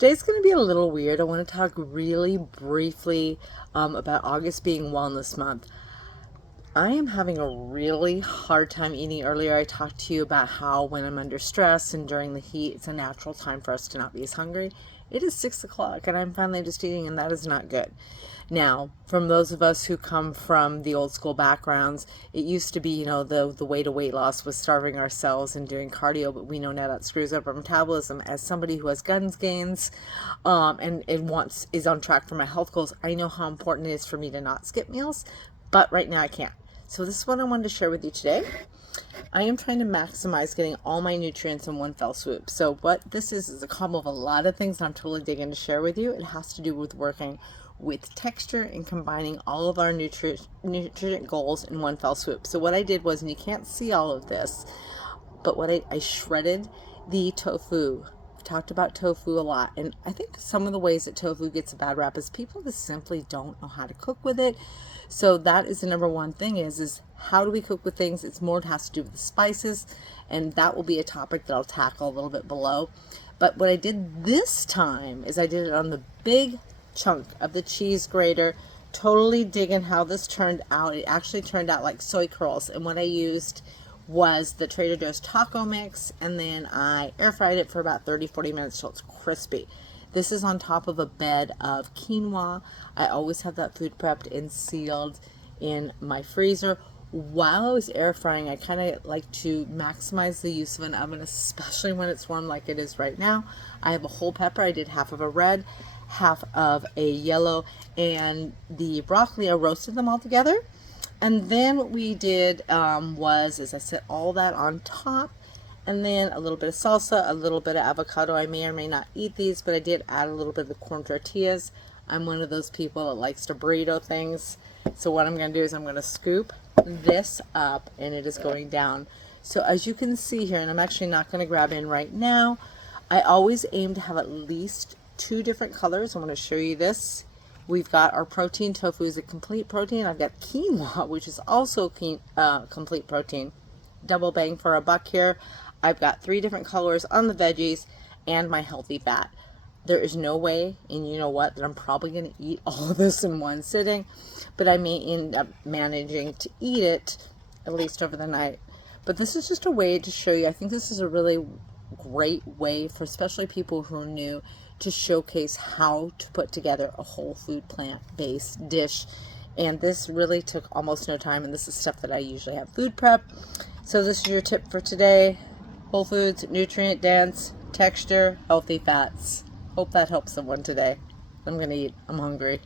Today's going to be a little weird. I want to talk really briefly about August being Wellness Month. I am having a really hard time eating. Earlier, I talked to you about how when I'm under stress and during the heat, it's a natural time for us to not be as hungry. It is 6 o'clock and I'm finally just eating, and that is not good. Now, from those of us who come from the old school backgrounds, it used to be, the way to weight loss was starving ourselves and doing cardio, but we know now that screws up our metabolism. As somebody who has guns gains and is on track for my health goals, I know how important it is for me to not skip meals, but right now I can't. So this is what I wanted to share with you today. I am trying to maximize getting all my nutrients in one fell swoop. So what this is a combo of a lot of things that I'm totally digging to share with you. It has to do with working with texture and combining all of our nutrient goals in one fell swoop. So what I did was, and you can't see all of this, but what I shredded the tofu. I've talked about tofu a lot, and I think some of the ways that tofu gets a bad rap is people just simply don't know how to cook with it. So that is the number one thing is how do we cook with things? It's more, it has to do with the spices, and that will be a topic that I'll tackle a little bit below. But what I did this time is I did it on the big chunk of the cheese grater. Totally digging how this turned out. It actually turned out like soy curls, and what I used was the Trader Joe's taco mix, and then I air fried it for about 30-40 minutes till it's crispy. This is on top of a bed of quinoa. I always have that food prepped and sealed in my freezer. While I was air frying, I kind of like to maximize the use of an oven, especially when it's warm like it is right now. I have a whole pepper. I did half of a red, half of a yellow, and the broccoli, I roasted them all together. And then what we did is I set all that on top, and then a little bit of salsa, a little bit of avocado. I may or may not eat these, but I did add a little bit of the corn tortillas. I'm one of those people that likes to burrito things. So what I'm going to do is I'm going to scoop this up, and it is going down. So as you can see here, and I'm actually not going to grab in right now, I always aim to have at least 2 different colors. I'm going to show you this. We've got our protein. Tofu is a complete protein. I've got quinoa, which is also complete protein. Double bang for a buck here. I've got 3 different colors on the veggies and my healthy fat. There is no way, and you know what, that I'm probably going to eat all of this in one sitting, but I may end up managing to eat it at least over the night. But this is just a way to show you. I think this is a really great way for especially people who are new to showcase how to put together a whole food plant-based dish. And this really took almost no time, and this is stuff that I usually have food prep. So this is your tip for today. Whole foods, nutrient dense, texture, healthy fats. Hope that helps someone today. I'm going to eat. I'm hungry.